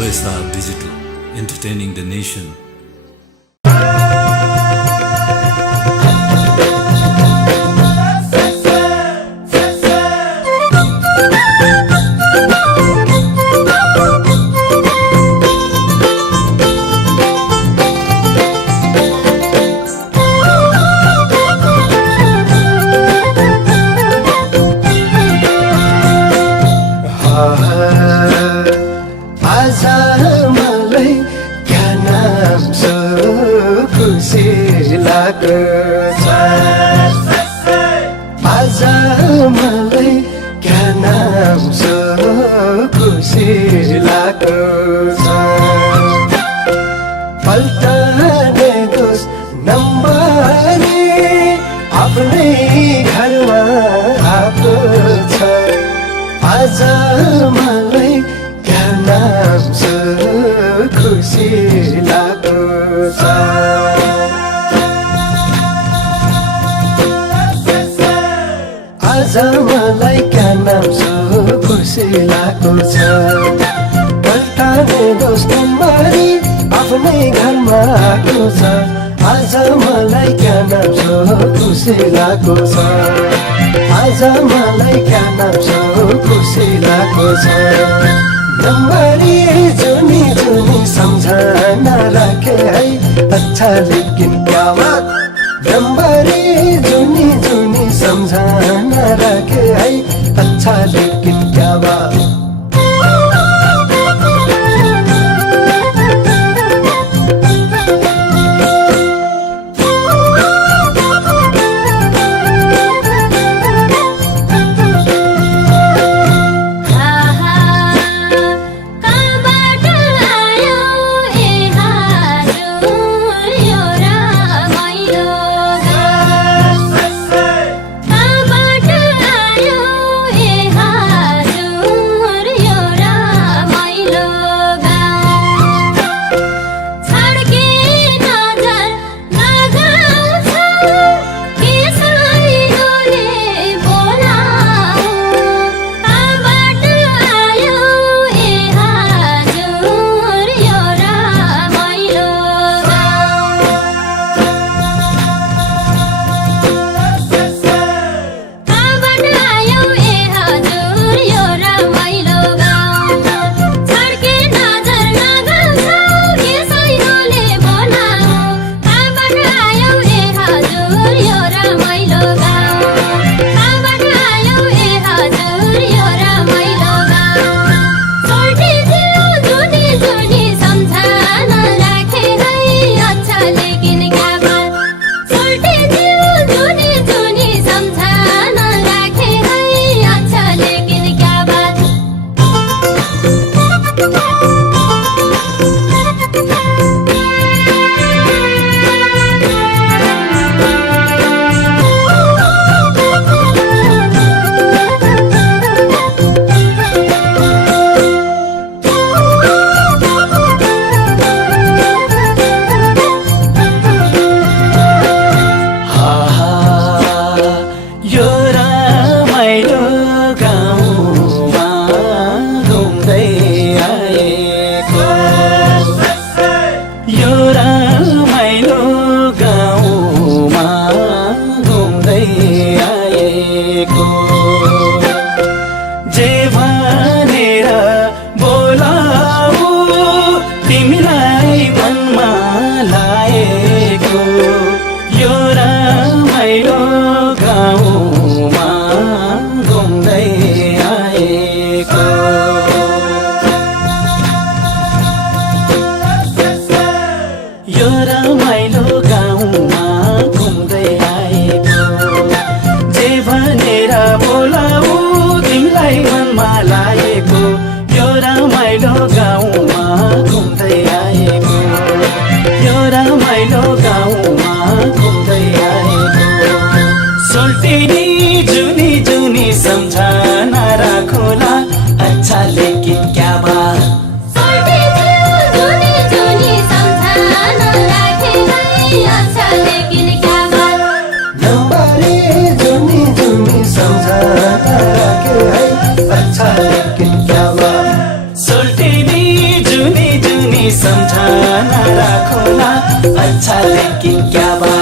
OSR Digital, entertaining the nation. आज मलाई क्या नाम छ खुसी लाग्छ पल्टाने दोष नम्बरी आफ्नै घरमा आएको छ आज मलाई क्या नाम छ खुसी लाग्छ आज मलाई क्या नाम छ खुसी लाग्छ पल्टाने दोष नम्बरी आफ्नै घरमा आएको छ आज मलाई क्या नाम छ खुसी लाग्छ आज मलाई क्या नाम छ खुसी लाग्छ नम्बरी जुनी जुनी सम्झना राखे है अच्छा लेकिन क्या बात नम्बरी जुनी जुनी सम्झना राखे है अच्छा लेकिन क्या बात अच्छा लेकिन क्या बात सोल्टी नी जुनी सम्झना राखौँला अच्छा लेकिन क्या बात